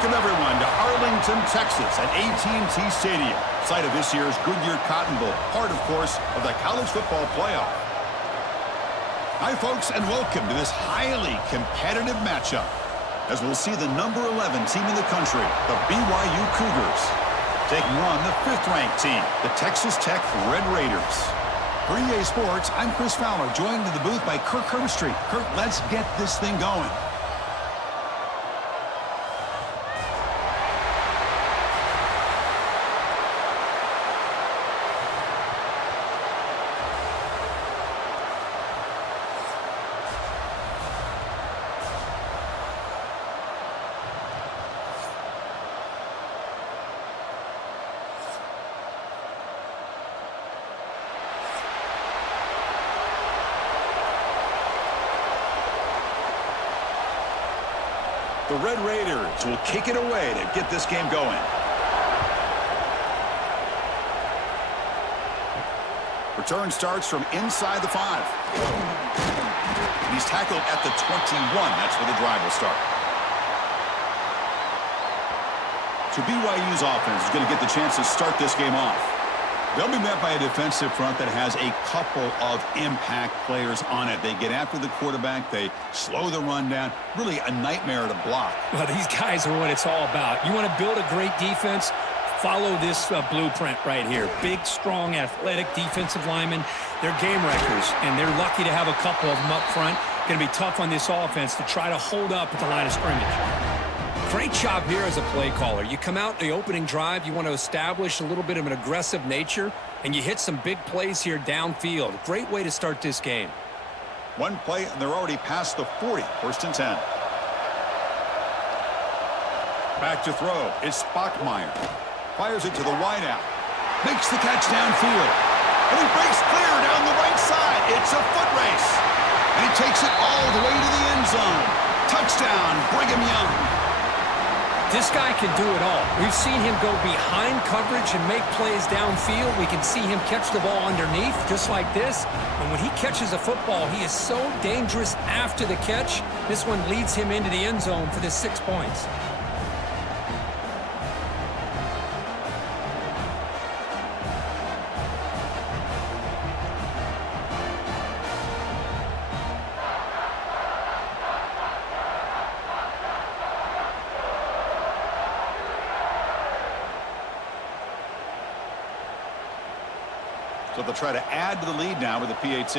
Welcome, everyone, to Arlington, Texas at AT&T Stadium, site of this year's Goodyear Cotton Bowl, part, of course, of the college football playoff. Hi, folks, and welcome to this highly competitive matchup, as we'll see the number 11 team in the country, the BYU Cougars, taking on the 5th-ranked team, the Texas Tech Red Raiders. For EA Sports, I'm Chris Fowler, joined in the booth by Kirk Herbstreit. Kirk, let's get this thing going. The Red Raiders will kick it away to get this game going. Return starts from inside the 5. He's tackled at the 21. That's where the drive will start. So BYU's offense is going to get the chance to start this game off. They'll be met by a defensive front that has a couple of impact players on it. They get after the quarterback. They slow the run down. Really a nightmare to block. Well, these guys are what it's all about. You want to build a great defense? Follow this blueprint right here. Big, strong, athletic defensive linemen. They're game wreckers, and they're lucky to have a couple of them up front. Going to be tough on this offense to try to hold up at the line of scrimmage. Great job here as a play caller. You come out in the opening drive, you want to establish a little bit of an aggressive nature, and you hit some big plays here downfield. Great way to start this game. One play, and they're already past the 40. 1st and 10. Back to throw. It's Bachmeier. Fires it to the wideout. Makes the catch downfield. And he breaks clear down the right side. It's a foot race. And he takes it all the way to the end zone. Touchdown, Brigham Young. This guy can do it all. We've seen him go behind coverage and make plays downfield. We can see him catch the ball underneath just like this. And when he catches a football, he is so dangerous after the catch. This one leads him into the end zone for the 6 points. So they'll try to add to the lead now with a PAT.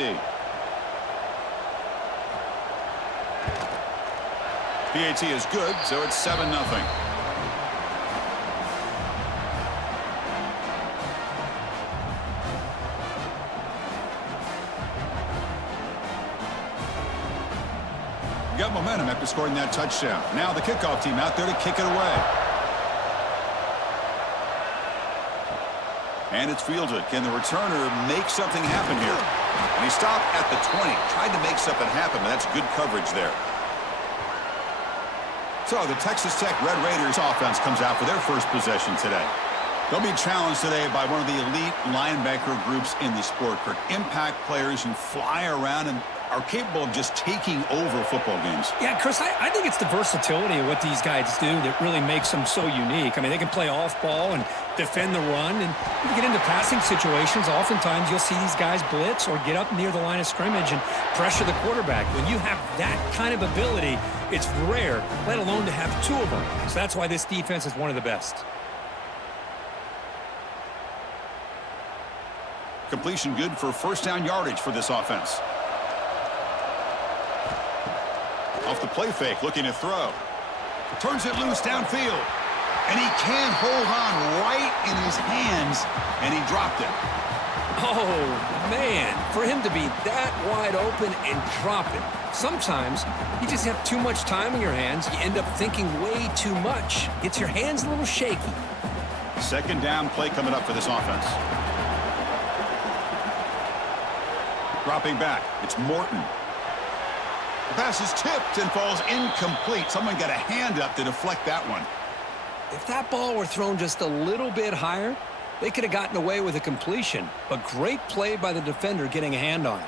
PAT is good, so it's 7-0. Got momentum after scoring that touchdown. Now the kickoff team out there to kick it away. And it's fielded. Can the returner make something happen here? And he stopped at the 20. Tried to make something happen, but that's good coverage there. So the Texas Tech Red Raiders offense comes out for their first possession today. They'll be challenged today by one of the elite linebacker groups in the sport. Impact players who fly around and are capable of just taking over football games. Yeah, Chris, I think it's the versatility of what these guys do that really makes them so unique. I mean, they can play off ball and defend the run, and when you get into passing situations, oftentimes you'll see these guys blitz or get up near the line of scrimmage and pressure the quarterback. When you have that kind of ability, it's rare, let alone to have two of them. So that's why this defense is one of the best. Completion good for first down yardage for this offense. Off the play fake, looking to throw. Turns it loose downfield. And he can hold on right in his hands, and he dropped it. Oh, man, for him to be that wide open and drop it. Sometimes you just have too much time in your hands. You end up thinking way too much. Gets your hands a little shaky. 2nd down play coming up for this offense. Dropping back, it's Morton. The pass is tipped and falls incomplete. Someone got a hand up to deflect that one. If that ball were thrown just a little bit higher, they could have gotten away with a completion. But great play by the defender getting a hand on it.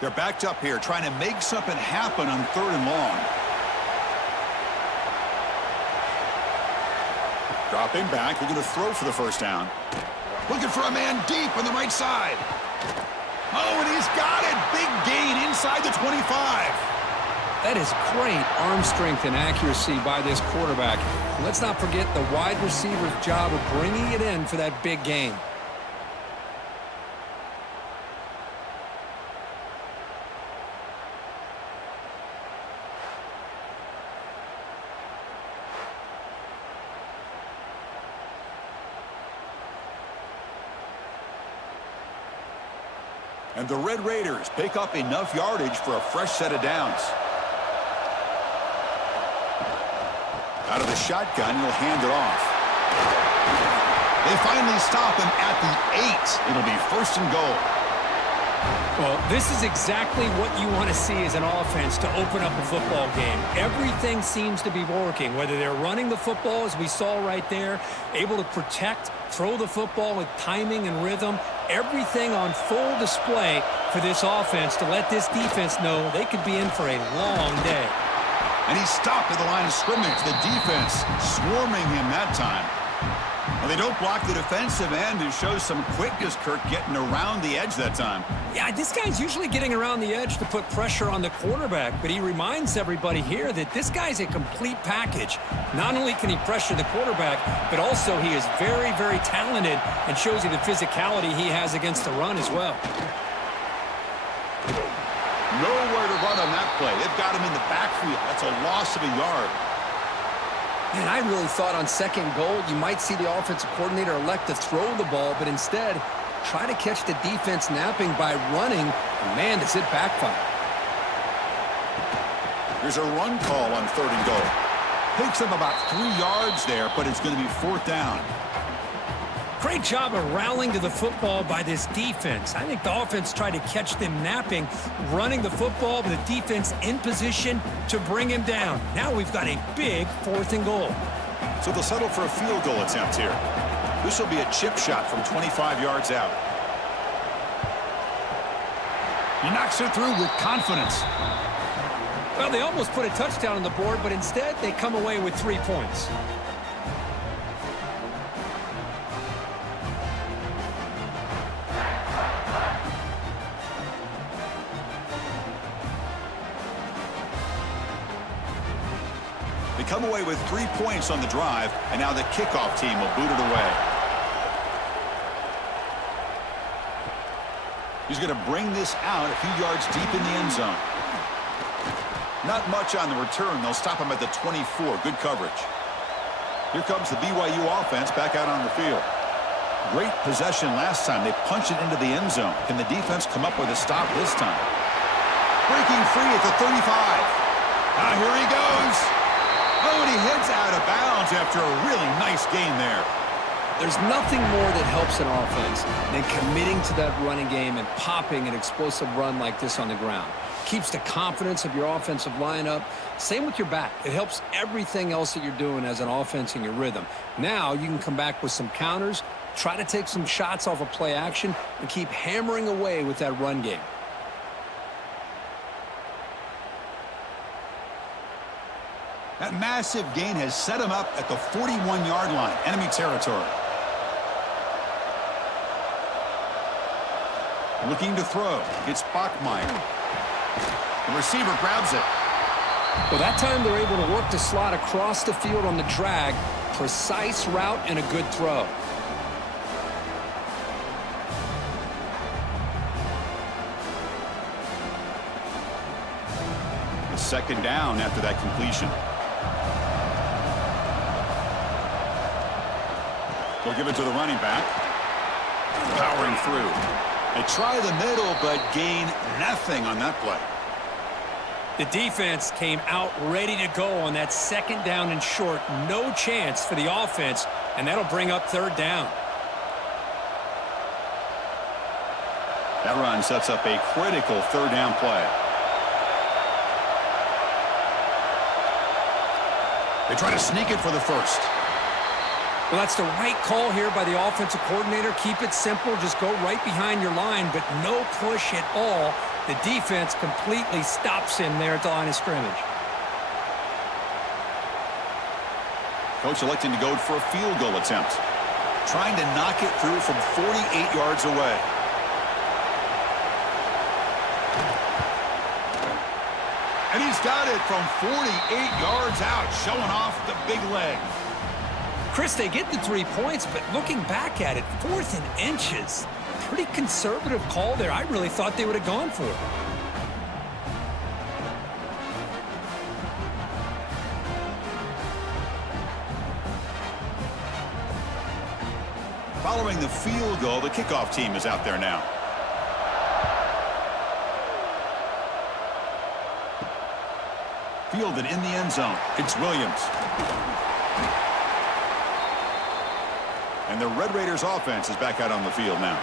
They're backed up here, trying to make something happen on 3rd and long. Dropping back, looking to throw for the first down. Looking for a man deep on the right side. Oh, and he's got it. Big gain inside the 25. That is great arm strength and accuracy by this quarterback. Let's not forget the wide receiver's job of bringing it in for that big gain. And the Red Raiders pick up enough yardage for a fresh set of downs. Out of the shotgun, he'll hand it off. They finally stop him at the 8. It'll be first and goal. Well, this is exactly what you want to see as an offense to open up a football game. Everything seems to be working, whether they're running the football, as we saw right there, able to protect, throw the football with timing and rhythm, everything on full display for this offense to let this defense know they could be in for a long day. And he stopped at the line of scrimmage. The defense swarming him that time. Well, they don't block the defensive end. It shows some quickness, Kirk, getting around the edge that time. Yeah, this guy's usually getting around the edge to put pressure on the quarterback, but he reminds everybody here that this guy's a complete package. Not only can he pressure the quarterback, but also he is very, very talented and shows you the physicality he has against the run as well. Nowhere to run on that play. They've got him in the backfield. That's a loss of a yard. Man, I really thought on second goal you might see the offensive coordinator elect to throw the ball, but instead try to catch the defense napping by running. And man, does it backfire. There's a run call on third and goal. Picks up about 3 yards there, but it's going to be fourth down. Great job of rallying to the football by this defense. I think the offense tried to catch them napping, running the football, but the defense in position to bring him down. Now we've got a big fourth and goal. So they'll settle for a field goal attempt here. This will be a chip shot from 25 yards out. He knocks it through with confidence. Well, they almost put a touchdown on the board, but instead they come away with 3 points. They come away with 3 points on the drive, and now the kickoff team will boot it away. He's going to bring this out a few yards deep in the end zone. Not much on the return. They'll stop him at the 24. Good coverage. Here comes the BYU offense back out on the field. Great possession last time. They punched it into the end zone. Can the defense come up with a stop this time? Breaking free at the 35. Here he goes. Oh, and he heads out of bounds after a really nice gain there. There's nothing more that helps an offense than committing to that running game and popping an explosive run like this on the ground. Keeps the confidence of your offensive lineup. Same with your back. It helps everything else that you're doing as an offense in your rhythm. Now you can come back with some counters, try to take some shots off of play action, and keep hammering away with that run game. That massive gain has set him up at the 41-yard line, enemy territory. Looking to throw. It's Bachmeier. The receiver grabs it. Well, that time they're able to work the slot across the field on the drag. Precise route and a good throw. A second down after that completion. They'll give it to the running back. Powering through. They try the middle, but gain nothing on that play. The defense came out ready to go on that second down and short. No chance for the offense, and that'll bring up third down. That run sets up a critical third down play. They try to sneak it for the first. Well, that's the right call here by the offensive coordinator. Keep it simple. Just go right behind your line, but no push at all. The defense completely stops him there at the line of scrimmage. Coach electing to go for a field goal attempt. Trying to knock it through from 48 yards away. And he's got it from 48 yards out, showing off the big leg. Chris, they get the 3 points, but looking back at it, 4th and inches. Pretty conservative call there. I really thought they would have gone for it. Following the field goal, the kickoff team is out there now. Fielded in the end zone. It's Williams. And the Red Raiders offense is back out on the field now.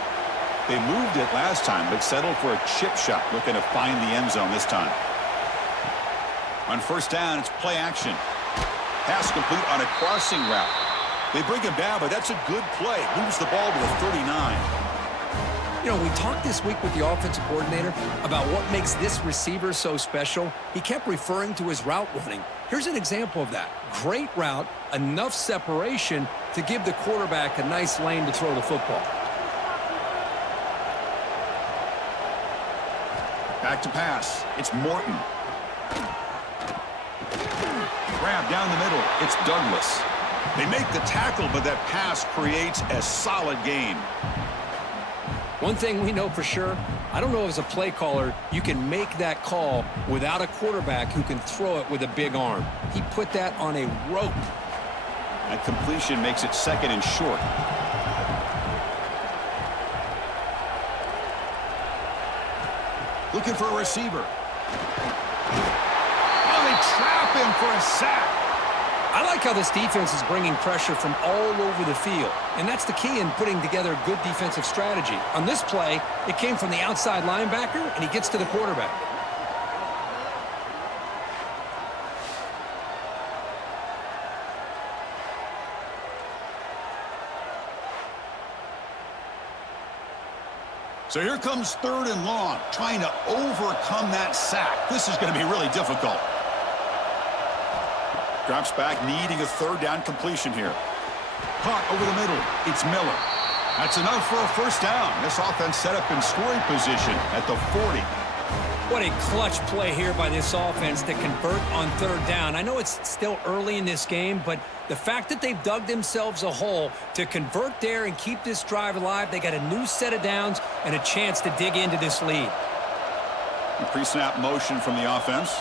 They moved it last time, but settled for a chip shot, looking to find the end zone this time. On first down, it's play action. Pass complete on a crossing route. They bring him down, but that's a good play. Moves the ball to the 39. You know, we talked this week with the offensive coordinator about what makes this receiver so special. He kept referring to his route running. Here's an example of that. Great route, enough separation to give the quarterback a nice lane to throw the football. Back to pass. It's Morton. Grab down the middle. It's Douglas. They make the tackle, but that pass creates a solid gain. One thing we know for sure, I don't know as a play caller, you can make that call without a quarterback who can throw it with a big arm. He put that on a rope. That completion makes it 2nd and short. Looking for a receiver. Oh, they trap him for a sack. I like how this defense is bringing pressure from all over the field, and that's the key in putting together a good defensive strategy. On this play, it came from the outside linebacker, and he gets to the quarterback. So here comes 3rd and long, trying to overcome that sack. This is going to be really difficult. Drops back, needing a 3rd down completion here. Caught over the middle. It's Miller. That's enough for a first down. This offense set up in scoring position at the 40. What a clutch play here by this offense to convert on 3rd down. I know it's still early in this game, but the fact that they've dug themselves a hole to convert there and keep this drive alive, they got a new set of downs and a chance to dig into this lead. Pre-snap motion from the offense.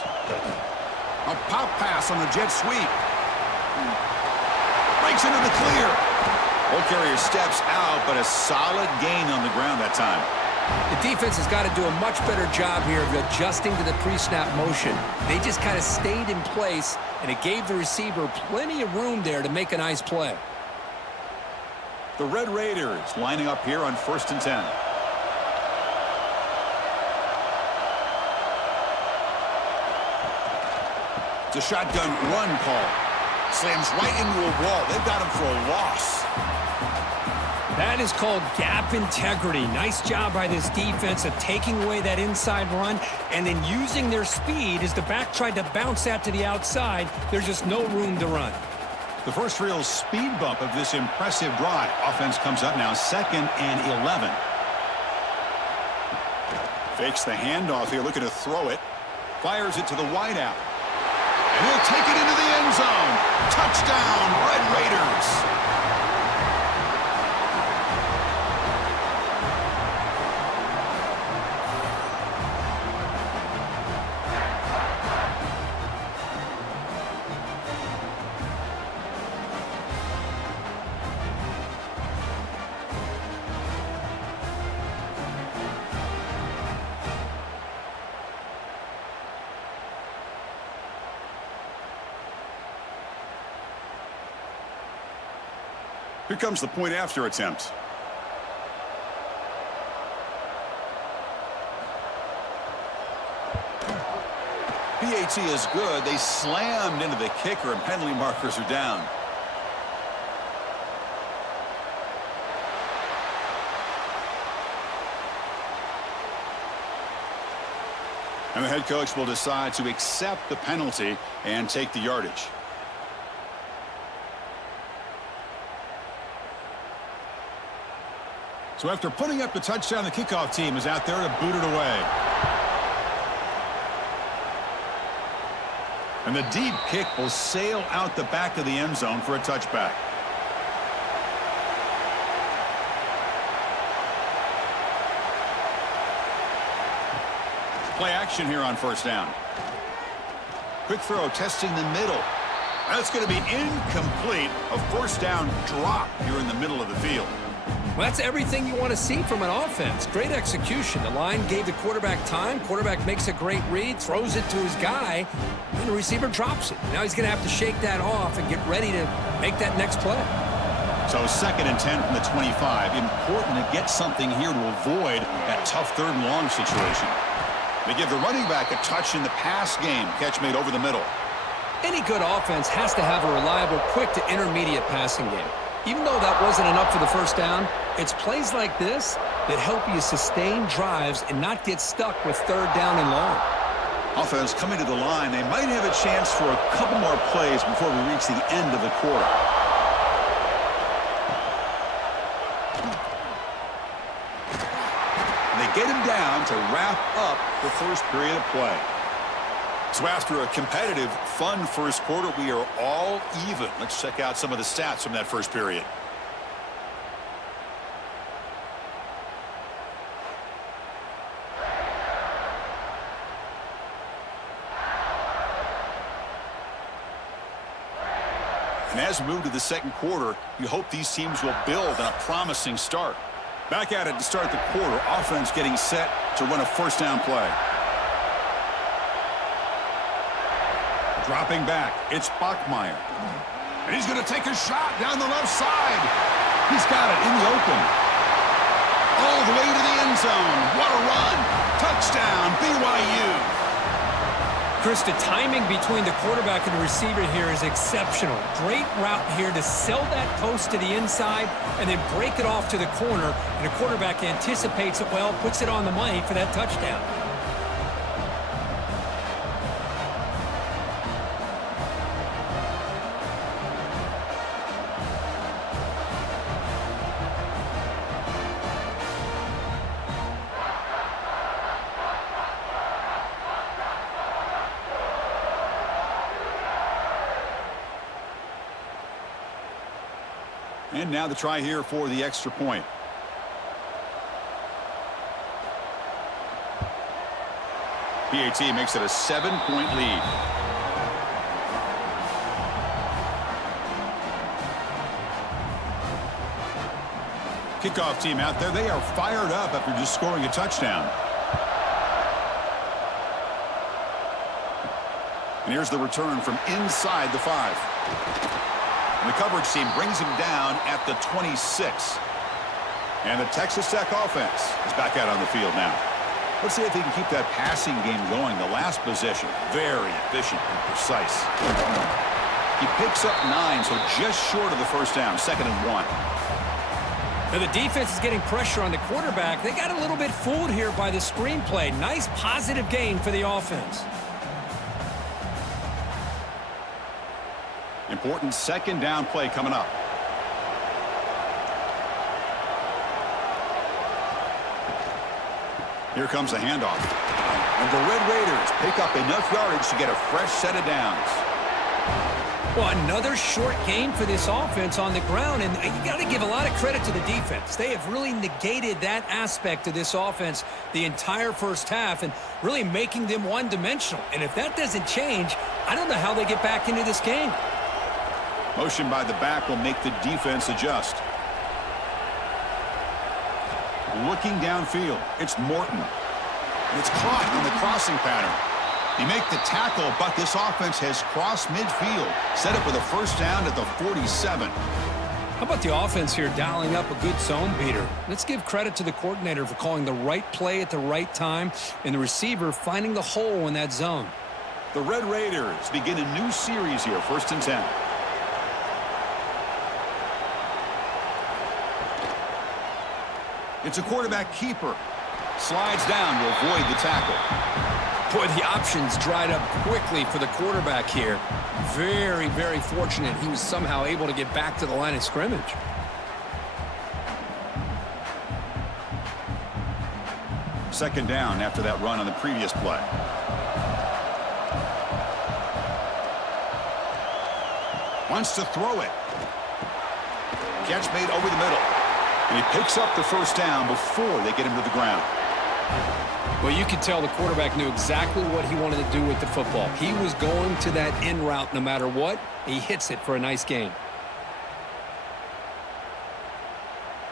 A pop pass on the jet sweep. Breaks into the clear. Ball carrier steps out, but a solid gain on the ground that time. The defense has got to do a much better job here of adjusting to the pre-snap motion. They just kind of stayed in place, and it gave the receiver plenty of room there to make a nice play. The Red Raiders lining up here on 1st and 10. It's a shotgun run call. Slams right into a wall. They've got him for a loss. That is called gap integrity. Nice job by this defense of taking away that inside run and then using their speed as the back tried to bounce that to the outside. There's just no room to run. The first real speed bump of this impressive drive. Offense comes up now 2nd and 11. Fakes the handoff here, looking to throw it. Fires it to the wideout. And he'll take it into the end zone. Touchdown, Red Raiders. Here comes the point after attempt. PAT is good. They slammed into the kicker, and penalty markers are down. And the head coach will decide to accept the penalty and take the yardage. So after putting up the touchdown, the kickoff team is out there to boot it away. And the deep kick will sail out the back of the end zone for a touchback. Play action here on first down. Quick throw testing the middle. That's going to be incomplete. A first down drop here in the middle of the field. Well, that's everything you want to see from an offense. Great execution. The line gave the quarterback time. Quarterback makes a great read, throws it to his guy, and the receiver drops it. Now he's going to have to shake that off and get ready to make that next play. So 2nd and 10 from the 25. Important to get something here to avoid that tough 3rd and long situation. They give the running back a touch in the pass game. Catch made over the middle. Any good offense has to have a reliable, quick to intermediate passing game. Even though that wasn't enough for the first down, it's plays like this that help you sustain drives and not get stuck with 3rd down and long. Offense coming to the line. They might have a chance for a couple more plays before we reach the end of the quarter. They get him down to wrap up the first period of play. So after a competitive, fun first quarter, we are all even. Let's check out some of the stats from that first period. And as we move to the second quarter, you hope these teams will build on a promising start. Back at it to start the quarter. Offense getting set to run a first down play. Dropping back, it's Bachmeier. And he's going to take a shot down the left side. He's got it in the open. All the way to the end zone. What a run. Touchdown, BYU. Chris, the timing between the quarterback and the receiver here is exceptional. Great route here to sell that post to the inside and then break it off to the corner. And the quarterback anticipates it well, puts it on the money for that touchdown. And now the try here for the extra point. PAT makes it a 7-point lead. Kickoff team out there. They are fired up after just scoring a touchdown. And here's the return from inside the 5. And the coverage team brings him down at the 26. And the Texas Tech offense is back out on the field now. Let's see if they can keep that passing game going. The last possession, very efficient and precise. He picks up 9, so just short of the first down, 2nd and 1. Now the defense is getting pressure on the quarterback. They got a little bit fooled here by the screenplay. Nice positive gain for the offense. Important 2nd down play coming up. Here comes the handoff. And the Red Raiders pick up enough yardage to get a fresh set of downs. Well, another short game for this offense on the ground, and you got to give a lot of credit to the defense. They have really negated that aspect of this offense the entire first half and really making them one-dimensional. And if that doesn't change, I don't know how they get back into this game. Motion by the back will make the defense adjust. Looking downfield, it's Morton. And it's caught on the crossing pattern. They make the tackle, but this offense has crossed midfield. Set up with a first down at the 47. How about the offense here dialing up a good zone beater? Let's give credit to the coordinator for calling the right play at the right time and the receiver finding the hole in that zone. The Red Raiders begin a new series here, 1st and 10. It's a quarterback keeper. Slides down to avoid the tackle. Boy, the options dried up quickly for the quarterback here. Very, very fortunate he was somehow able to get back to the line of scrimmage. second down after that run on the previous play. Wants to throw it. Catch made over the middle. And he picks up the first down before they get him to the ground. Well, you could tell the quarterback knew exactly what he wanted to do with the football. He was going to that in route no matter what. He hits it for a nice gain.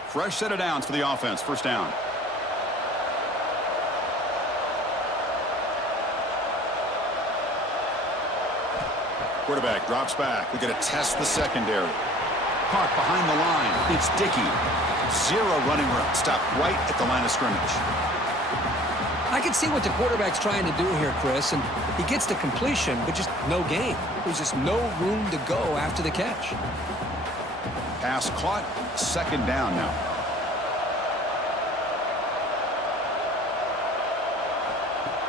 Fresh set of downs for the offense. First down. Quarterback drops back. We're going to test the secondary. Caught behind the line. It's Dickey. Zero running room. Stopped right at the line of scrimmage. I can see what the quarterback's trying to do here, Chris, and he gets the completion, but just no gain. There's just no room to go after the catch. Pass caught. Second down now.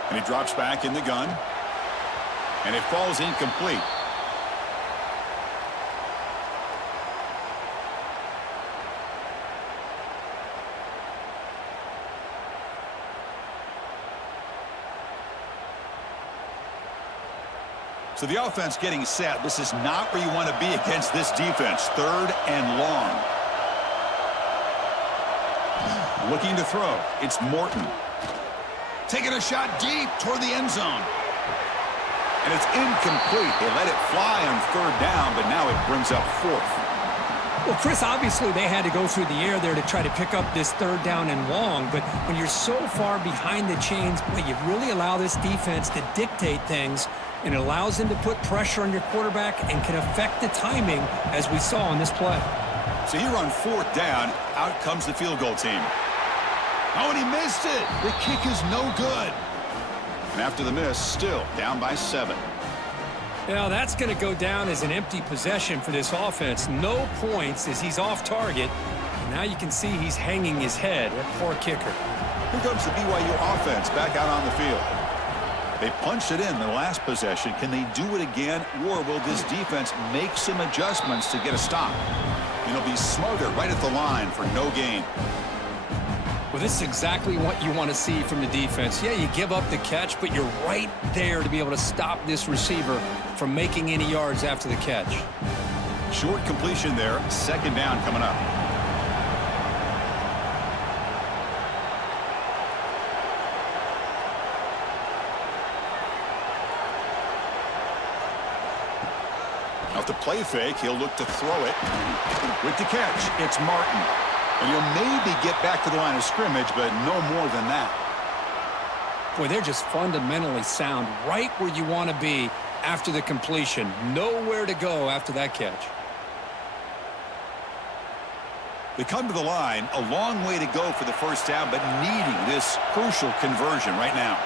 And he drops back in the gun. And it falls incomplete. So the offense getting set. This is not where you want to be against this defense. Third and long. Looking to throw. It's Morton. Taking a shot deep toward the end zone. And it's incomplete. They let it fly on third down, but now it brings up fourth. Well, Chris, obviously they had to go through the air there to try to pick up this third down and long, but when you're so far behind the chains, boy, you really allow this defense to dictate things, and it allows them to put pressure on your quarterback and can affect the timing, as we saw in this play. So here on fourth down, out comes the field goal team. Oh, and he missed it. The kick is no good. And after the miss, still down by 7. Now, that's going to go down as an empty possession for this offense. No points as he's off target. And now you can see he's hanging his head. That poor kicker. Here comes the BYU offense back out on the field. They punched it in the last possession. Can they do it again, or will this defense make some adjustments to get a stop? And it'll be smothered right at the line for no gain. Well, this is exactly what you want to see from the defense. Yeah, you give up the catch, but you're right there to be able to stop this receiver from making any yards after the catch. Short completion there. Second down coming up. Off the play fake, he'll look to throw it. With the catch, it's Martin. And you'll maybe get back to the line of scrimmage, but no more than that. Boy, they're just fundamentally sound, right where you want to be after the completion. Nowhere to go after that catch. They come to the line, a long way to go for the first down, but needing this crucial conversion right now.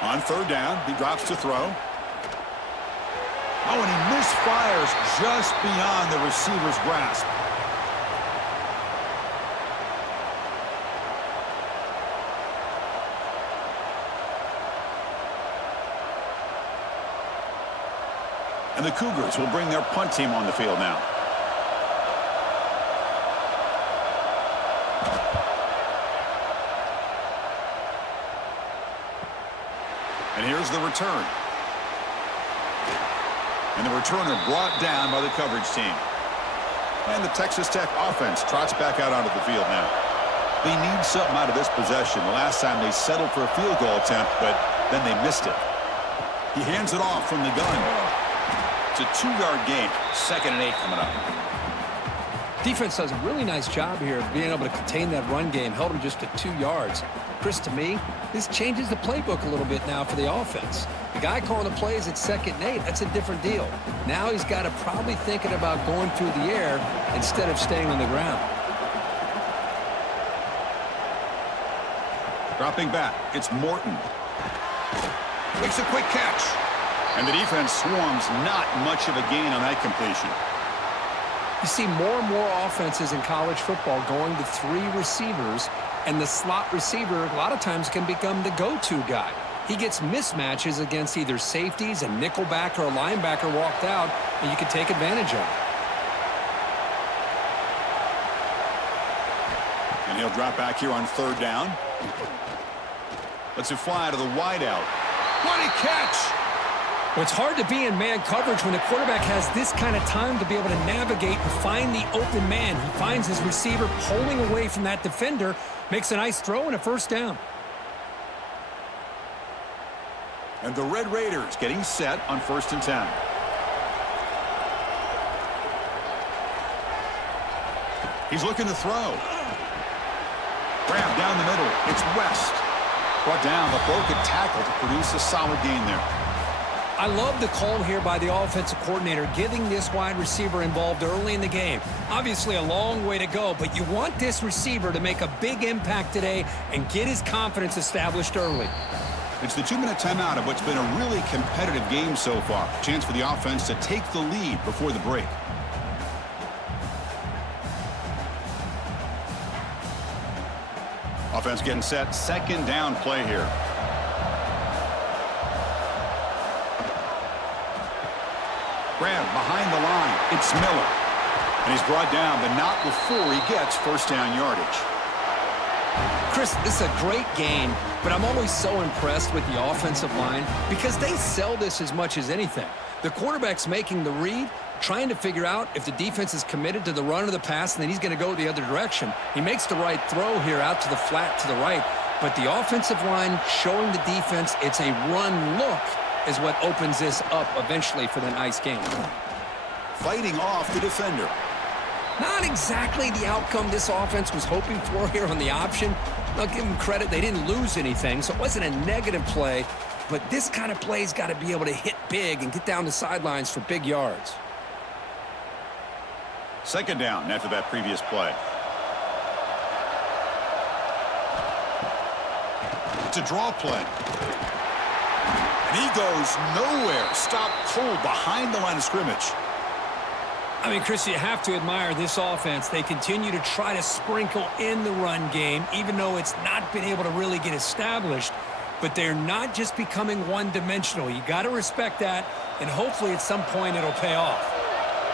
On third down, he drops to throw. Oh, and he misfires just beyond the receiver's grasp. And the Cougars will bring their punt team on the field now. And here's the return. And the returner brought down by the coverage team. And the Texas Tech offense trots back out onto the field now. They need something out of this possession. The last time they settled for a field goal attempt, but then they missed it. He hands it off from the gun. It's a 2-yard gain. 2nd and 8 coming up. Defense does a really nice job here of being able to contain that run game. Held them just to 2 yards. Chris, to me, this changes the playbook a little bit now for the offense. The guy calling the plays at 2nd and 8, that's a different deal. Now he's got to probably thinking about going through the air instead of staying on the ground. Dropping back, it's Morton. Makes a quick catch. And the defense swarms, not much of a gain on that completion. You see more and more offenses in college football going to 3 receivers, and the slot receiver a lot of times can become the go-to guy. He gets mismatches against either safeties, a nickelbacker, or a linebacker walked out, and you can take advantage of it. And He'll drop back here on third down. Lets it fly to the wideout. What a catch! Well, it's hard to be in man coverage when the quarterback has this kind of time to be able to navigate and find the open man. He finds his receiver pulling away from that defender, makes a nice throw and a first down. And the Red Raiders getting set on 1st and 10. He's looking to throw. Grab down the middle. It's West. Brought down, the broken tackle to produce a solid gain there. I love the call here by the offensive coordinator, getting this wide receiver involved early in the game. Obviously a long way to go, but you want this receiver to make a big impact today and get his confidence established early. It's the 2-minute timeout of what's been a really competitive game so far. Chance for the offense to take the lead before the break. Offense getting set. 2nd down play here. Grab behind the line. It's Miller. And he's brought down, but not before he gets 1st down yardage. Chris, this is a great game, but I'm always so impressed with the offensive line because they sell this as much as anything. The quarterback's making the read, trying to figure out if the defense is committed to the run or the pass, and then he's going to go the other direction. He makes the right throw here out to the flat to the right, but the offensive line showing the defense it's a run look is what opens this up eventually for the nice game. Fighting off the defender. Not exactly the outcome this offense was hoping for here on the option. I'll give them credit. They didn't lose anything, so it wasn't a negative play. But this kind of play's got to be able to hit big and get down the sidelines for big yards. 2nd down after that previous play. It's a draw play. And he goes nowhere. Stopped cold behind the line of scrimmage. I mean, Chris, you have to admire this offense. They continue to try to sprinkle in the run game, even though it's not been able to really get established. But they're not just becoming one-dimensional. You got to respect that, and hopefully at some point it'll pay off.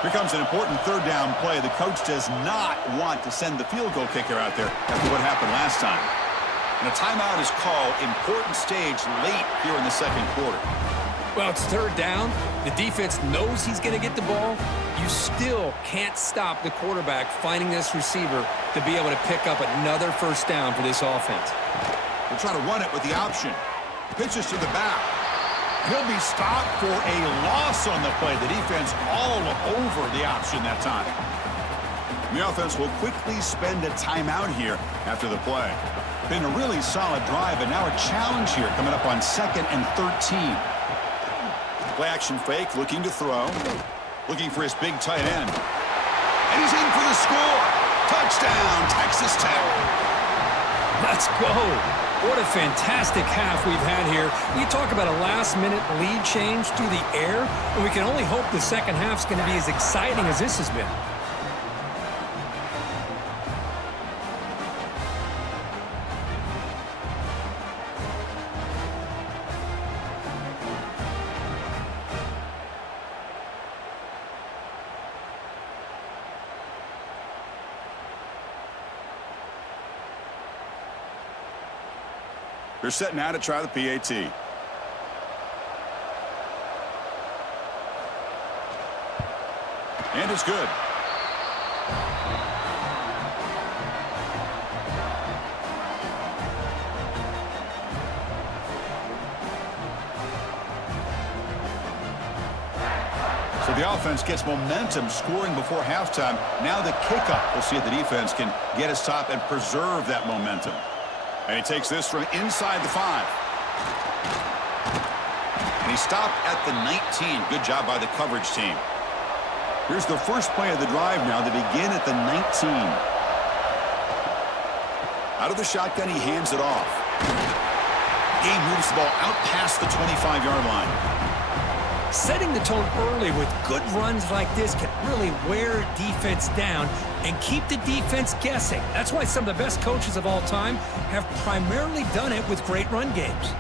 Here comes an important 3rd down play. The coach does not want to send the field goal kicker out there after what happened last time. And a timeout is called. Important stage late here in the 2nd quarter. Well, it's 3rd down. The defense knows he's going to get the ball. You still can't stop the quarterback finding this receiver to be able to pick up another 1st down for this offense. They're trying to run it with the option. Pitches to the back. He'll be stopped for a loss on the play. The defense all over the option that time. The offense will quickly spend a timeout here after the play. Been a really solid drive, but now a challenge here coming up on 2nd and 13. Play action fake, looking to throw. Looking for his big tight end. And he's in for the score. Touchdown, Texas Tech. Let's go. What a fantastic half we've had here. You talk about a last-minute lead change through the air, and we can only hope the second half's going to be as exciting as this has been. They're set now to try the PAT. And it's good. So the offense gets momentum scoring before halftime. Now the kickoff. We'll see if the defense can get his top and preserve that momentum. And he takes this from inside the 5. And he stopped at the 19. Good job by the coverage team. Here's the first play of the drive now to begin at the 19. Out of the shotgun, he hands it off. Game moves the ball out past the 25-yard line. Setting the tone early with good runs like this can really wear defense down and keep the defense guessing. That's why some of the best coaches of all time have primarily done it with great run games.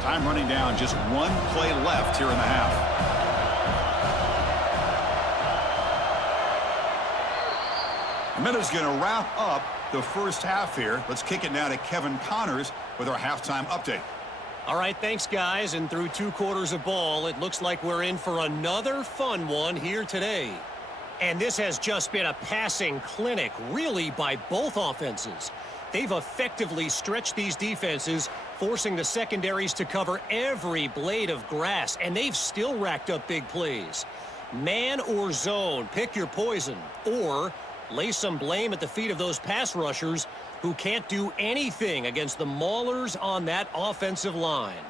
Time running down, just one play left here in the half. The minute's going to wrap up the first half here. Let's kick it now to Kevin Connors with our halftime update. All right, thanks, guys. And through 2 quarters of ball, it looks like we're in for another fun one here today. And this has just been a passing clinic, really, by both offenses. They've effectively stretched these defenses, forcing the secondaries to cover every blade of grass, and they've still racked up big plays. Man or zone, pick your poison, or lay some blame at the feet of those pass rushers who can't do anything against the maulers on that offensive line.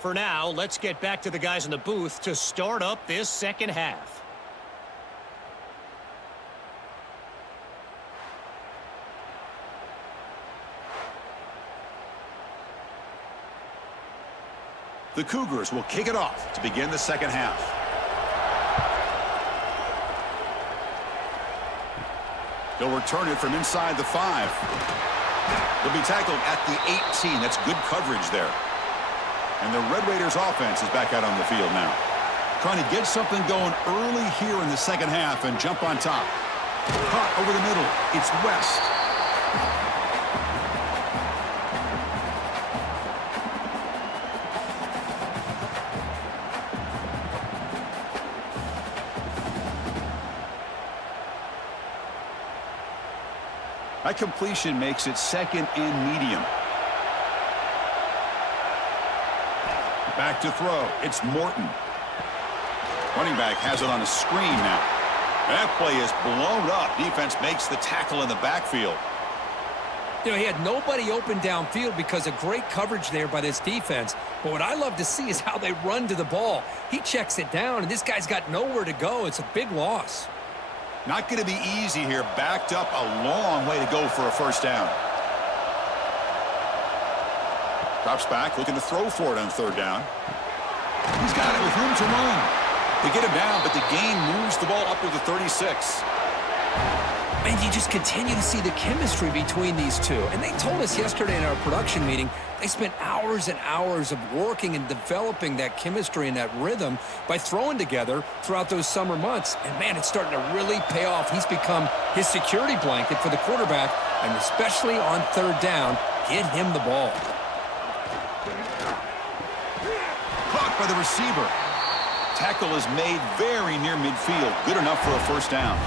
For now, let's get back to the guys in the booth to start up this second half. The Cougars will kick it off to begin the second half. They'll return it from inside the 5. They'll be tackled at the 18. That's good coverage there. And the Red Raiders offense is back out on the field now. Trying to get something going early here in the second half and jump on top. Caught over the middle. It's West. That completion makes it second and medium. Back to throw. It's Morton. Running back has it on a screen now. That play is blown up. Defense makes the tackle in the backfield. You know, he had nobody open downfield because of great coverage there by this defense. But what I love to see is how they run to the ball. He checks it down, and this guy's got nowhere to go. It's a big loss. Not going to be easy here. Backed up a long way to go for a first down. Drops back, looking to throw for it on third down. He's got it with room to run. They get him down, but the gain moves the ball up to the 36. And you just continue to see the chemistry between these two. And they told us yesterday in our production meeting, they spent hours and hours of working and developing that chemistry and that rhythm by throwing together throughout those summer months. And, man, it's starting to really pay off. He's become his security blanket for the quarterback, and especially on third down, get him the ball. Caught by the receiver. Tackle is made very near midfield. Good enough for a first down.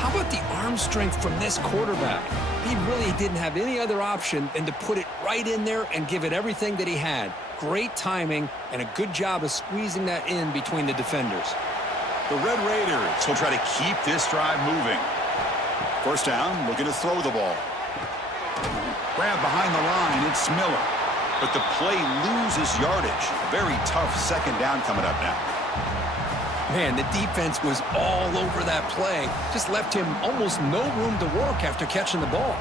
How about the arm strength from this quarterback? He really didn't have any other option than to put it right in there and give it everything that he had. Great timing and a good job of squeezing that in between the defenders. The Red Raiders will try to keep this drive moving. First down, looking to throw the ball. Grab behind the line, it's Miller. But the play loses yardage. Very tough second down coming up now. Man, the defense was all over that play. Just left him almost no room to work after catching the ball.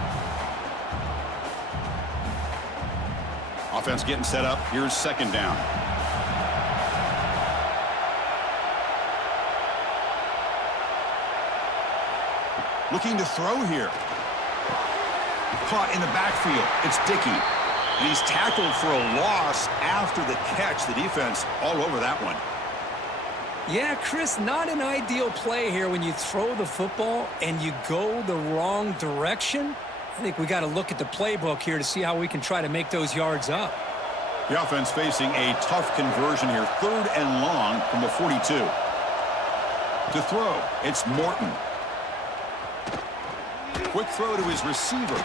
Offense getting set up. Here's second down. Looking to throw here. Caught in the backfield. It's Dickey. And he's tackled for a loss after the catch. The defense all over that one. Yeah, Chris, not an ideal play here when you throw the football and you go the wrong direction. I think we got to look at the playbook here to see how we can try to make those yards up. The offense facing a tough conversion here. Third and long from the 42. To throw, it's Morton. Quick throw to his receiver.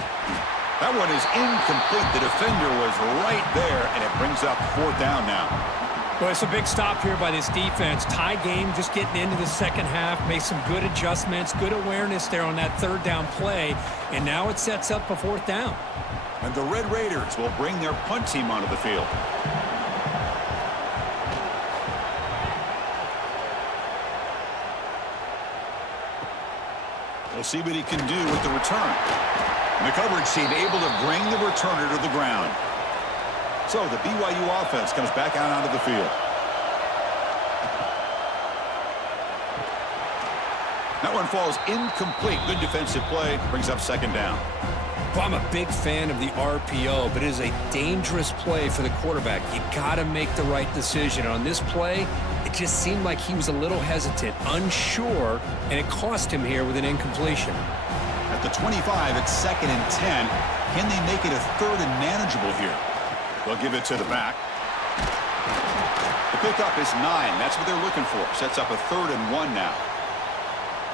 That one is incomplete. The defender was right there, and it brings up fourth down now. Well, it's a big stop here by this defense. Tie game, just getting into the second half. Made some good adjustments, good awareness there on that third down play. And now it sets up a fourth down. And the Red Raiders will bring their punt team onto the field. We'll see what he can do with the return. And the coverage team able to bring the returner to the ground. So the BYU offense comes back out onto the field. That one falls incomplete. Good defensive play. Brings up second down. Well, I'm a big fan of the RPO, but it is a dangerous play for the quarterback. You got to make the right decision. On this play, it just seemed like he was a little hesitant, unsure, and it cost him here with an incompletion. At At the 25, it's 2nd and 10. Can they make it a 3rd and manageable here? They'll give it to the back. The pickup is 9. That's what they're looking for. Sets up a 3rd and 1 now.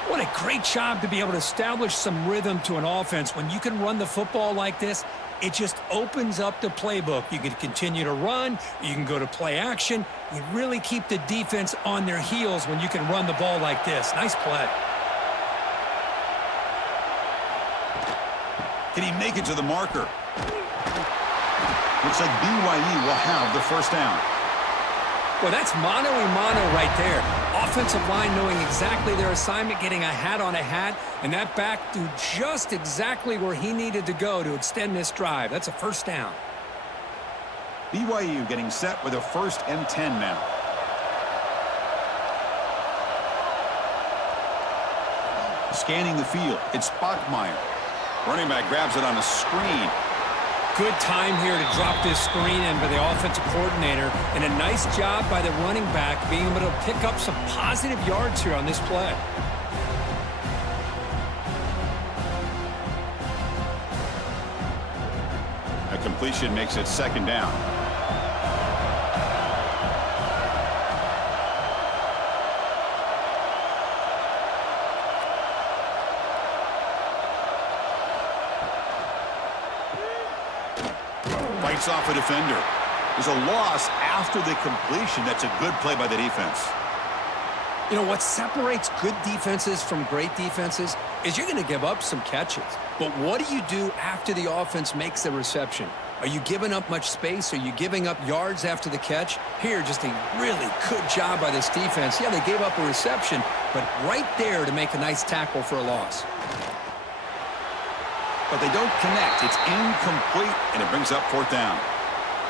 What a great job to be able to establish some rhythm to an offense. When you can run the football like this, it just opens up the playbook. You can continue to run. You can go to play action. You really keep the defense on their heels when you can run the ball like this. Nice play. Can he make it to the marker? Looks like BYU will have the first down. Well, that's mano-a-mano right there. Offensive line knowing exactly their assignment, getting a hat on a hat, and that back do just exactly where he needed to go to extend this drive. That's a first down. BYU getting set with a 1st and 10 now. Scanning the field. It's Bachmeier. Running back grabs it on a screen. Good time here to drop this screen in by the offensive coordinator, and a nice job by the running back being able to pick up some positive yards here on this play. A completion makes it 2nd down. Fights off a defender. There's a loss after the completion. That's a good play by the defense. You know, what separates good defenses from great defenses is you're going to give up some catches. But what do you do after the offense makes the reception? Are you giving up much space? Are you giving up yards after the catch? Here, just a really good job by this defense. Yeah, they gave up a reception, but right there to make a nice tackle for a loss. But they don't connect. It's incomplete, and it brings up 4th down.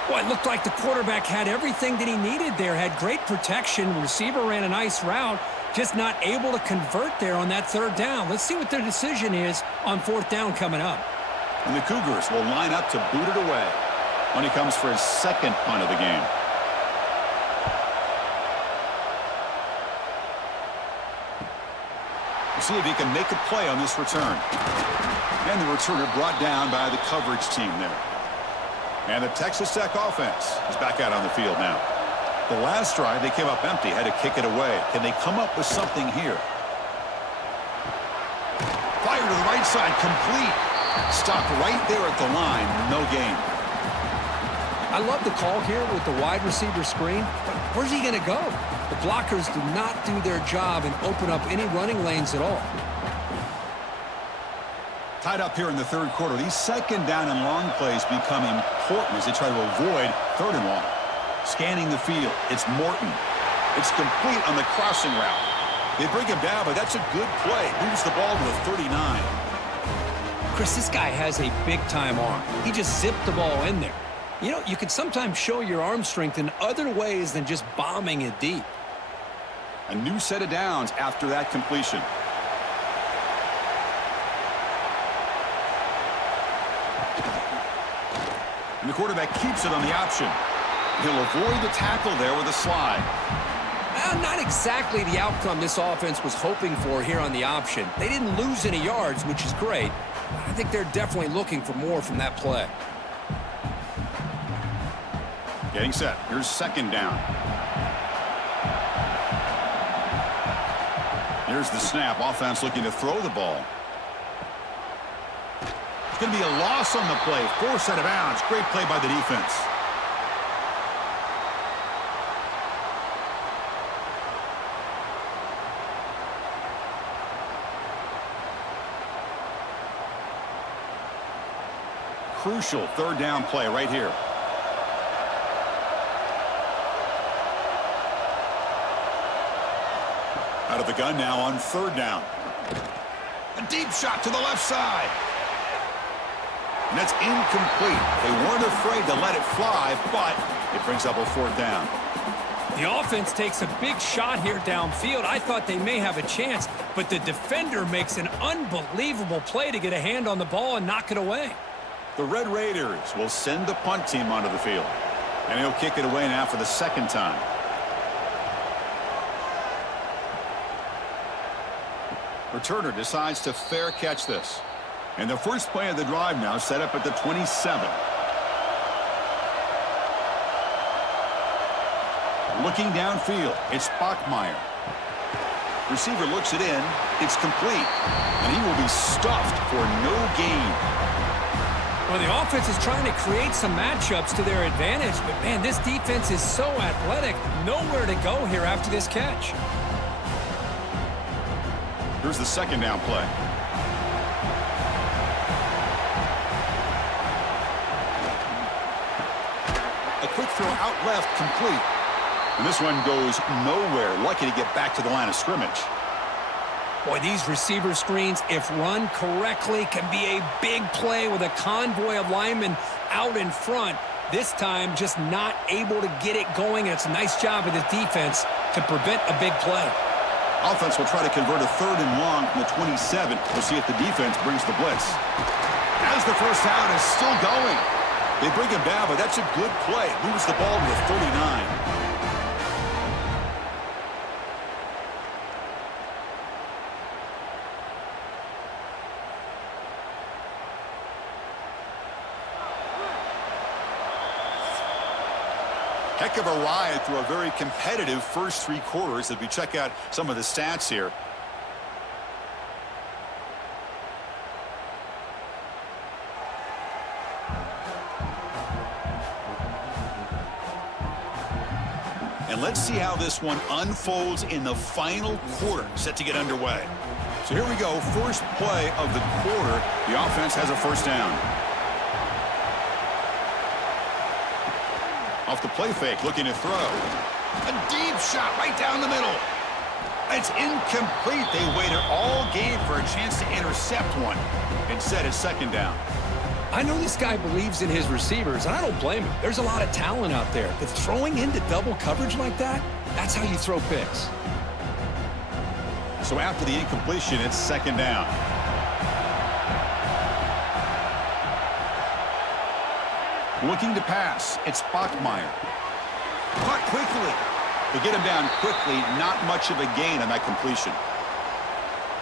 Well, it looked like the quarterback had everything that he needed there, had great protection. Receiver ran a nice route, just not able to convert there on that 3rd down. Let's see what their decision is on 4th down coming up. And the Cougars will line up to boot it away when he comes for his 2nd punt of the game. We'll see if he can make a play on this return. And the returner brought down by the coverage team there. And the Texas Tech offense is back out on the field now. The last drive, they came up empty, had to kick it away. Can they come up with something here? Fire to the right side, complete. Stopped right there at the line, no gain. I love the call here with the wide receiver screen, but where's he going to go? The blockers do not do their job and open up any running lanes at all. Tied up here in the 3rd quarter. These 2nd down and long plays become important as they try to avoid 3rd and long. Scanning the field. It's Morton. It's complete on the crossing route. They bring him down, but that's a good play. Moves the ball to the 39. Chris, this guy has a big-time arm. He just zipped the ball in there. You know, you can sometimes show your arm strength in other ways than just bombing it deep. A new set of downs after that completion. And the quarterback keeps it on the option. He'll avoid the tackle there with a slide. Well, not exactly the outcome this offense was hoping for here on the option. They didn't lose any yards, which is great. I think they're definitely looking for more from that play. Getting set. Here's 2nd down. Here's the snap. Offense looking to throw the ball. It's going to be a loss on the play. 4th out of bounds. Great play by the defense. Crucial 3rd down play right here. Out of the gun now on 3rd down. A deep shot to the left side. And that's incomplete. They weren't afraid to let it fly, but it brings up a 4th down. The offense takes a big shot here downfield. I thought they may have a chance, but the defender makes an unbelievable play to get a hand on the ball and knock it away. The Red Raiders will send the punt team onto the field. And he'll kick it away now for the 2nd time. Returner decides to fair catch this. And the first play of the drive now set up at the 27. Looking downfield, it's Bachmeier. Receiver looks it in. It's complete. And he will be stuffed for no gain. Well, the offense is trying to create some matchups to their advantage. But, man, this defense is so athletic. Nowhere to go here after this catch. Here's the second down play. A quick throw out left, complete. And this one goes nowhere. Lucky to get back to the line of scrimmage. Boy, these receiver screens, if run correctly, can be a big play with a convoy of linemen out in front. This time, just not able to get it going. And it's a nice job of the defense to prevent a big play. Offense will try to convert a 3rd and long from the 27. We'll see if the defense brings the blitz. As the first down is still going. They bring him down, but that's a good play. Moves the ball to the 39. Heck of a ride through a very competitive first 3 quarters as we check out some of the stats here. And let's see how this one unfolds in the final quarter, set to get underway. So here we go, first play of the quarter. The offense has a first down. Off the play fake, looking to throw. A deep shot right down the middle. It's incomplete. They waited all game for a chance to intercept one. Instead, it's second down. I know this guy believes in his receivers, and I don't blame him. There's a lot of talent out there. But throwing into double coverage like that, that's how you throw picks. So after the incompletion, it's second down. Looking to pass, it's Bachmeier. Caught quickly. To get him down quickly, not much of a gain on that completion.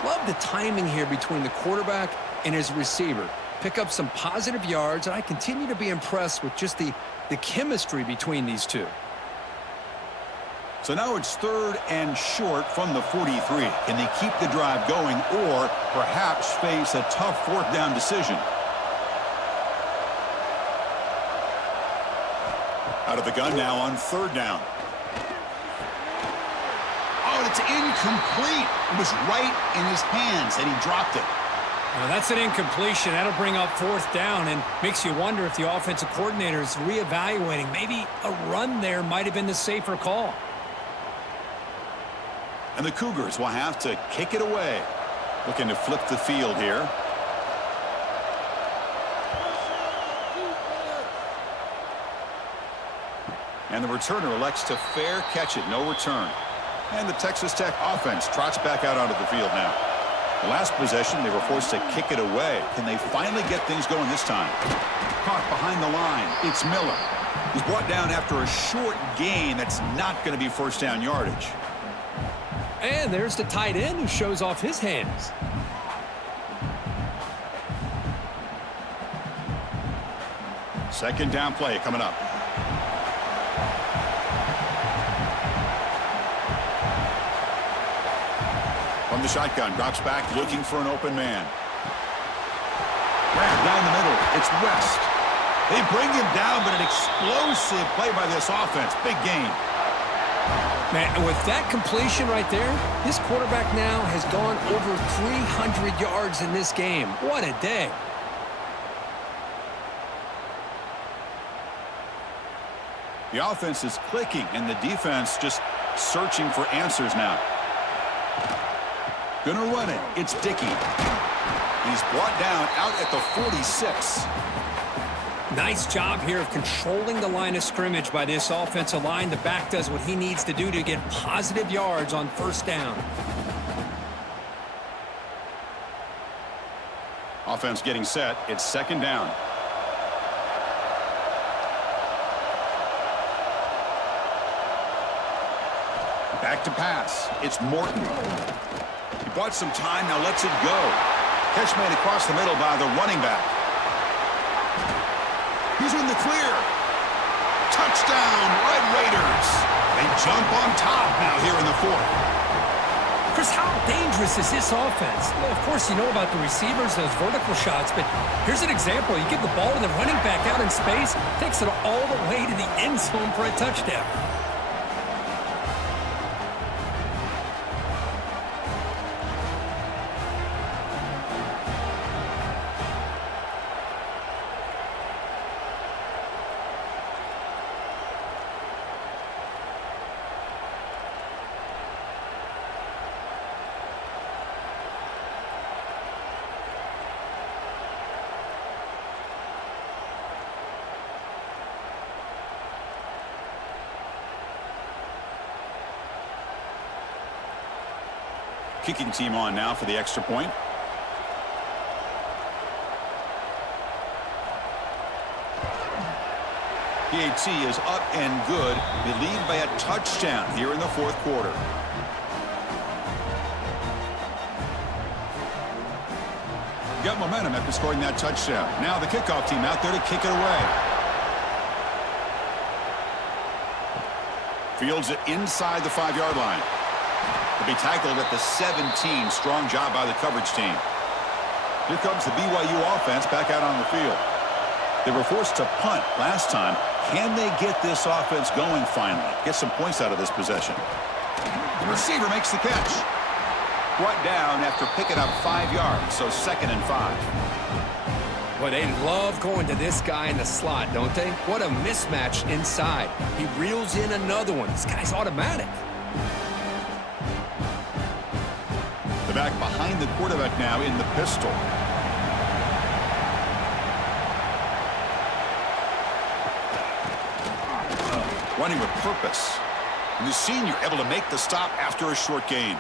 Love the timing here between the quarterback and his receiver. Pick up some positive yards, and I continue to be impressed with just the chemistry between these two. So now it's 3rd and short from the 43. Can they keep the drive going or perhaps face a tough 4th down decision? Out of the gun now on 3rd down. Oh, and it's incomplete. It was right in his hands, and he dropped it. Well, that's an incompletion. That'll bring up 4th down and makes you wonder if the offensive coordinator is reevaluating. Maybe a run there might have been the safer call. And the Cougars will have to kick it away. Looking to flip the field here. And the returner elects to fair catch it. No return. And the Texas Tech offense trots back out onto the field now. The last possession, they were forced to kick it away. Can they finally get things going this time? Caught behind the line. It's Miller. He's brought down after a short gain. That's not going to be first down yardage. And there's the tight end who shows off his hands. Second down play coming up. From the shotgun, drops back, looking for an open man. Wrapped down the middle, it's West. They bring him down, but an explosive play by this offense. Big gain. Man, with that completion right there, this quarterback now has gone over 300 yards in this game. What a day. The offense is clicking, and the defense just searching for answers now. Gonna run it. It's Dickey. He's brought down out at the 46. Nice job here of controlling the line of scrimmage by this offensive line. The back does what he needs to do to get positive yards on first down. Offense getting set. It's second down. Back to pass. It's Morton. He bought some time, now lets it go. Catch made across the middle by the running back. He's in the clear. Touchdown, Red Raiders. They jump on top now here in the fourth. Chris, how dangerous is this offense? Well, of course, you know about the receivers, those vertical shots, but here's an example. You give the ball to the running back out in space, takes it all the way to the end zone for a touchdown. Kicking team on now for the extra point. PAT is up and good. They lead by a touchdown here in the fourth quarter. Got momentum after scoring that touchdown. Now the kickoff team out there to kick it away. Fields it inside the 5-yard line. To be tackled at the 17. Strong job by the coverage team. Here comes the BYU offense back out on the field. They were forced to punt last time. Can they get this offense going finally? Get some points out of this possession. The receiver makes the catch. Brought down after picking up 5 yards, so 2nd and 5. Well, they love going to this guy in the slot, don't they? What a mismatch inside. He reels in another one. This guy's automatic. The back behind the quarterback now in the pistol. Running with purpose. And the senior able to make the stop after a short gain.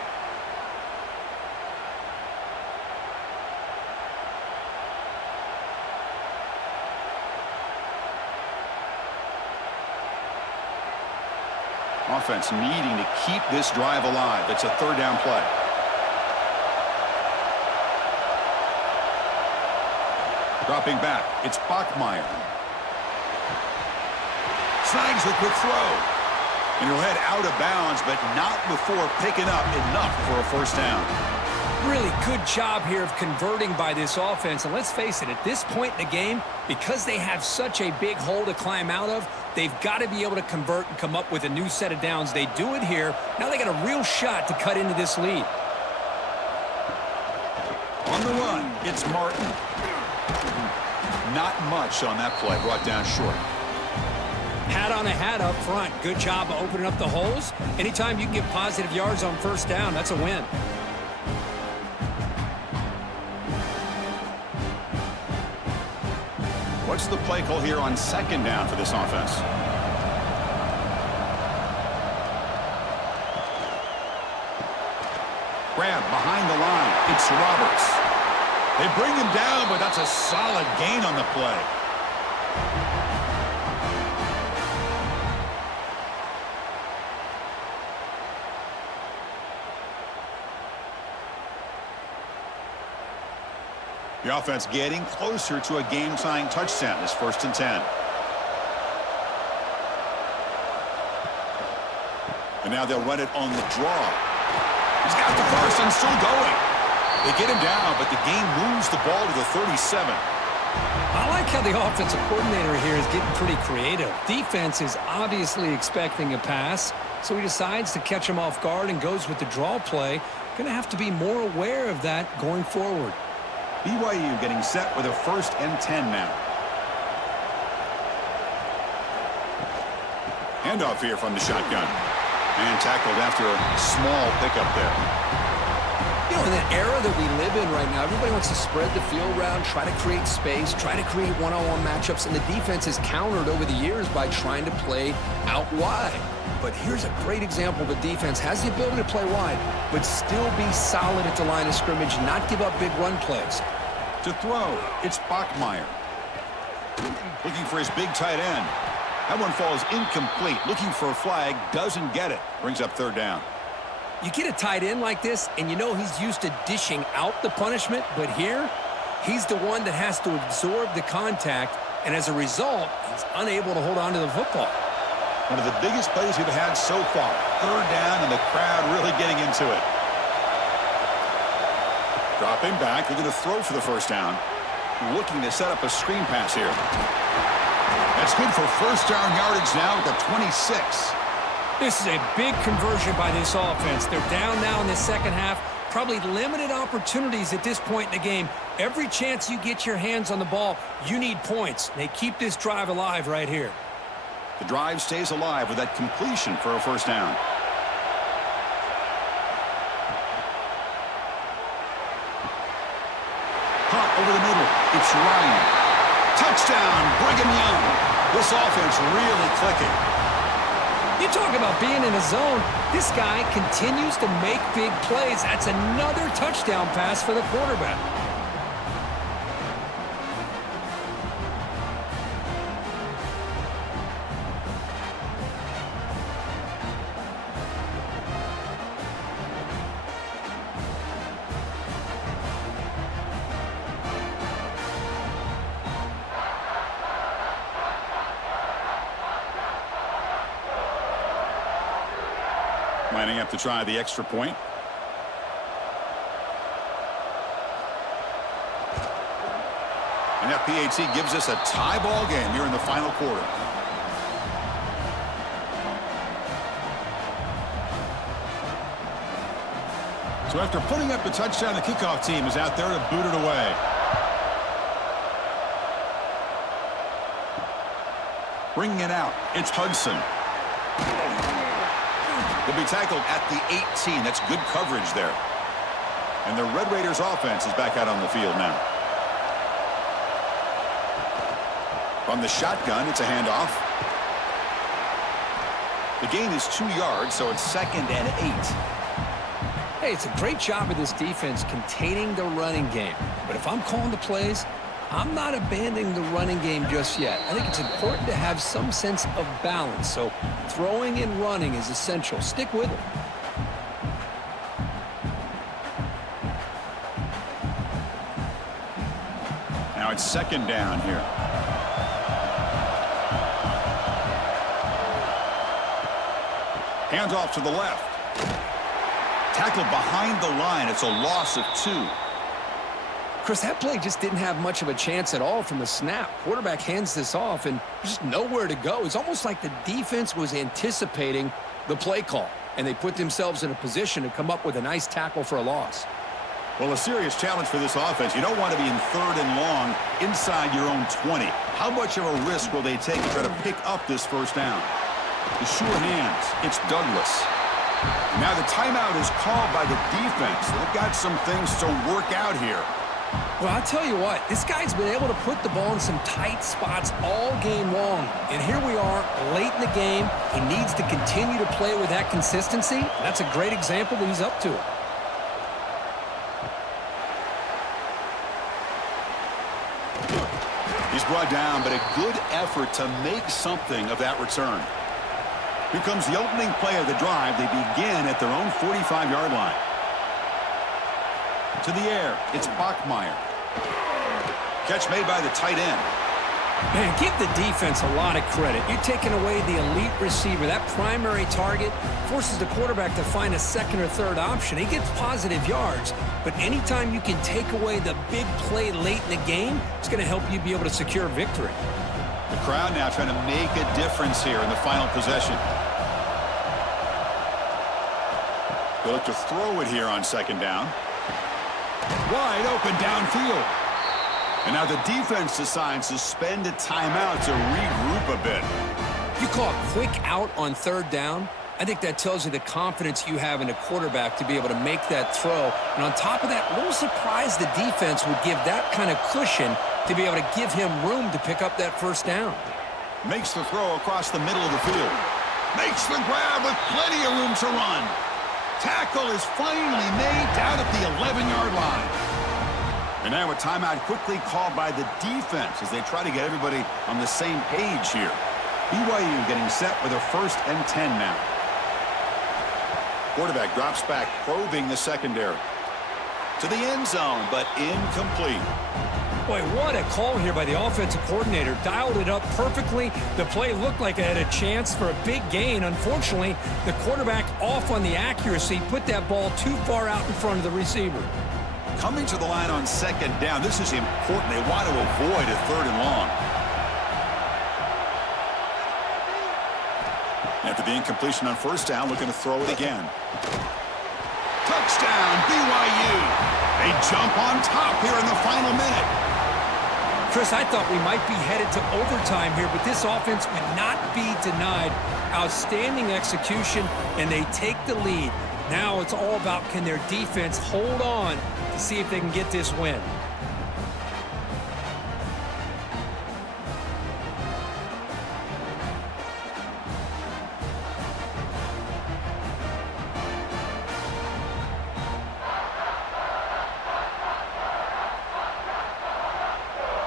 Offense needing to keep this drive alive. It's a 3rd down play. Dropping back, it's Bachmeier. Snags the quick throw. And he'll head out of bounds, but not before picking up enough for a 1st down. Really good job here of converting by this offense. And let's face it, at this point in the game, because they have such a big hole to climb out of, they've got to be able to convert and come up with a new set of downs. They do it here. Now they got a real shot to cut into this lead. On the run, it's Martin. Not much on that play, brought down short. Hat on a hat up front. Good job of opening up the holes. Anytime you can get positive yards on 1st down, that's a win. What's the play call here on 2nd down for this offense? Grab behind the line. It's Roberts. They bring him down, but that's a solid gain on the play. The offense getting closer to a game-tying touchdown. It's 1st and 10. And now they'll run it on the draw. He's got the 1st and still going. They get him down, but the game moves the ball to the 37. I like how the offensive coordinator here is getting pretty creative. Defense is obviously expecting a pass, so he decides to catch him off guard and goes with the draw play. Going to have to be more aware of that going forward. BYU getting set with a 1st and 10 now. Handoff here from the shotgun. And tackled after a small pickup there. You know, in the era that we live in right now, everybody wants to spread the field around, try to create space, try to create one-on-one matchups, and the defense has countered over the years by trying to play out wide. But here's a great example. The defense has the ability to play wide, but still be solid at the line of scrimmage, not give up big run plays. To throw, it's Bachmeier. Looking for his big tight end. That one falls incomplete. Looking for a flag, doesn't get it. Brings up 3rd down. You get a tight end like this, and you know he's used to dishing out the punishment, but here, he's the one that has to absorb the contact, and as a result, he's unable to hold on to the football. One of the biggest plays we've had so far. Third down, and the crowd really getting into it. Dropping back, they're going to throw for the first down. Looking to set up a screen pass here. That's good for first down yardage now at the 26. This is a big conversion by this offense. They're down now in the second half. Probably limited opportunities at this point in the game. Every chance you get your hands on the ball, you need points. They keep this drive alive right here. The drive stays alive with that completion for a first down. Hot over the middle. It's Ryan. Touchdown, Brigham Young. This offense really clicking. You talk about being in a zone. This guy continues to make big plays. That's another touchdown pass for the quarterback. Lining up to try the extra point. And that PAT gives us a tie ball game here in the final quarter. So after putting up the touchdown, the kickoff team is out there to boot it away. Bringing it out, it's Hudson. He'll be tackled at the 18. That's good coverage there. And the Red Raiders offense is back out on the field now. From the shotgun, it's a handoff. The gain is 2 yards, so it's 2nd and 8. Hey, it's a great job of this defense containing the running game. But if I'm calling the plays, I'm not abandoning the running game just yet. I think it's important to have some sense of balance. So throwing and running is essential. Stick with it. Now it's 2nd down here. Hands off to the left. Tackled behind the line. It's a loss of 2. Chris, that play just didn't have much of a chance at all from the snap. Quarterback hands this off, and there's just nowhere to go. It's almost like the defense was anticipating the play call, and they put themselves in a position to come up with a nice tackle for a loss. Well, a serious challenge for this offense. You don't want to be in 3rd and long inside your own 20. How much of a risk will they take to try to pick up this first down? The sure hands. It's Douglas. Now the timeout is called by the defense. They've got some things to work out here. Well, I'll tell you what, this guy's been able to put the ball in some tight spots all game long. And here we are, late in the game. He needs to continue to play with that consistency. That's a great example that he's up to it. He's brought down, but a good effort to make something of that return. Here comes the opening play of the drive. They begin at their own 45-yard line. To the air, it's Bachmeier. Catch made by the tight end. Man, give the defense a lot of credit. You're taking away the elite receiver. That primary target forces the quarterback to find a 2nd or 3rd option. He gets positive yards, but anytime you can take away the big play late in the game, it's going to help you be able to secure victory. The crowd now trying to make a difference here in the final possession. They look to throw it here on 2nd down. Wide open downfield. And now the defense decides to spend a timeout to regroup a bit. You call a quick out on 3rd down. I think that tells you the confidence you have in a quarterback to be able to make that throw. And on top of that, a little surprised the defense would give that kind of cushion to be able to give him room to pick up that first down. Makes the throw across the middle of the field. Makes the grab with plenty of room to run. Tackle is finally made down at the 11-yard line. And now a timeout quickly called by the defense as they try to get everybody on the same page here. BYU getting set with a 1st and 10 now. Quarterback drops back, probing the secondary. To the end zone, but incomplete. Boy, what a call here by the offensive coordinator. Dialed it up perfectly. The play looked like it had a chance for a big gain. Unfortunately, the quarterback off on the accuracy, put that ball too far out in front of the receiver. Coming to the line on second down, this is important. They want to avoid a third and long. After the incompletion on first down, looking to throw it again. Touchdown, BYU. They jump on top here in the final minute. Chris, I thought we might be headed to overtime here, but this offense would not be denied. Outstanding execution, and they take the lead. Now it's all about, can their defense hold on to see if they can get this win.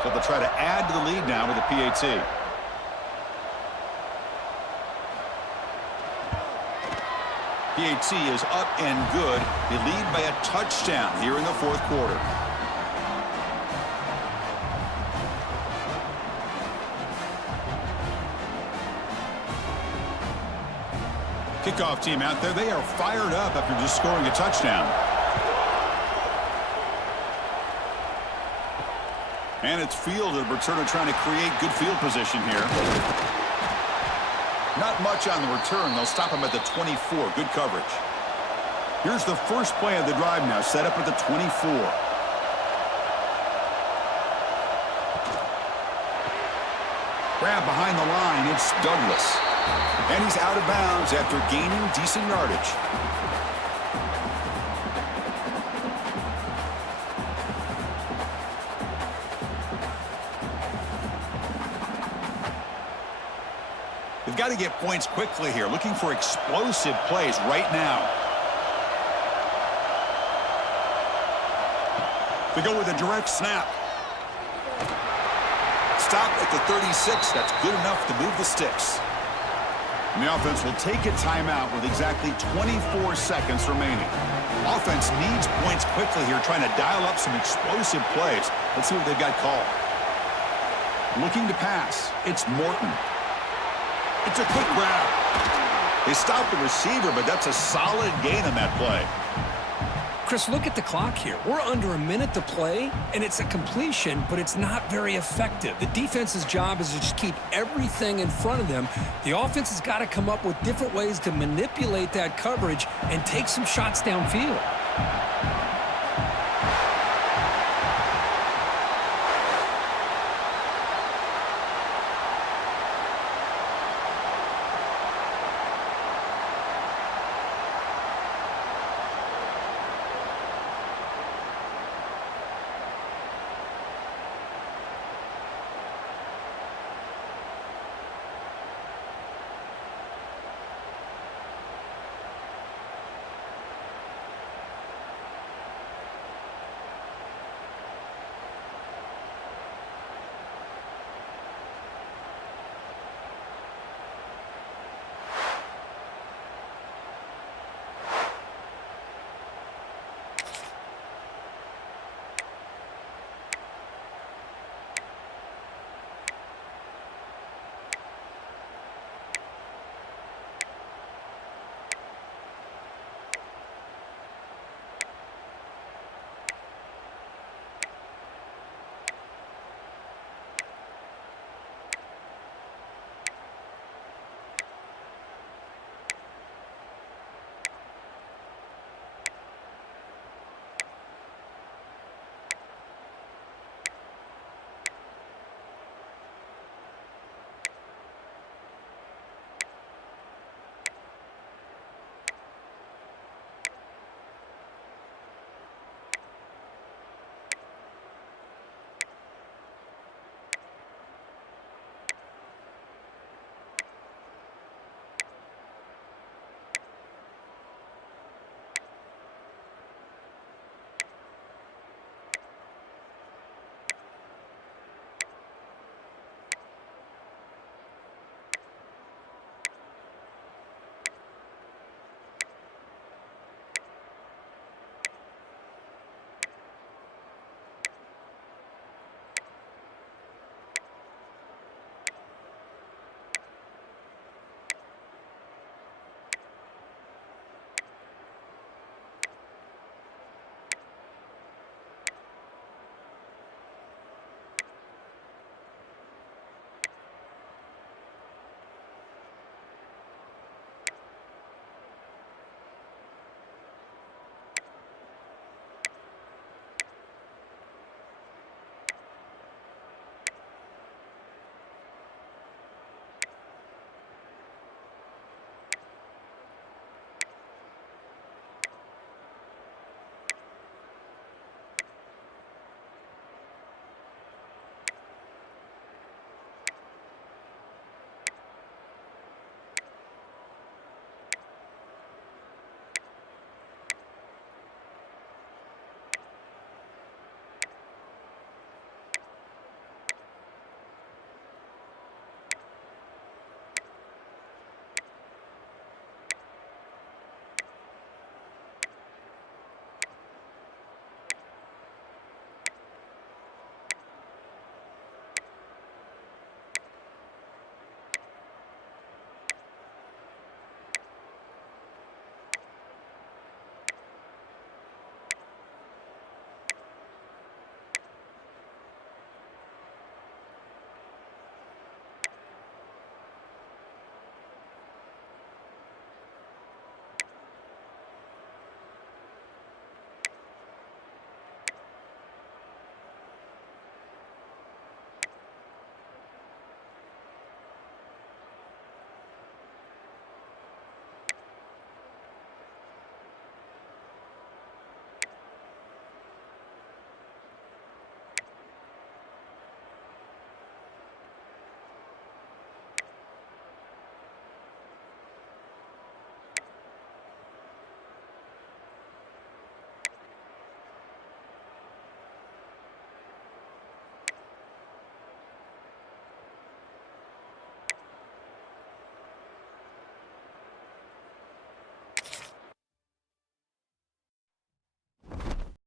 So they'll try to add to the lead now with a PAT. PAT is up and good. They lead by a touchdown here in the fourth quarter. Kickoff team out there. They are fired up after just scoring a touchdown. And it's fielded. Returner trying to create good field position here. Not much on the return. They'll stop him at the 24. Good coverage. Here's the first play of the drive now, set up at the 24. Grab behind the line. It's Douglas. And he's out of bounds after gaining decent yardage. They've got to get points quickly here, looking for explosive plays right now. They go with a direct snap. Stop at the 36. That's good enough to move the sticks. And the offense will take a timeout with exactly 24 seconds remaining. Offense needs points quickly here, trying to dial up some explosive plays. Let's see what they've got called. Looking to pass. It's Morton. It's a quick grab. They stopped the receiver, but that's a solid gain on that play. Chris, look at the clock here. We're under a minute to play, and it's a completion, but it's not very effective. The defense's job is to just keep everything in front of them. The offense has got to come up with different ways to manipulate that coverage and take some shots downfield.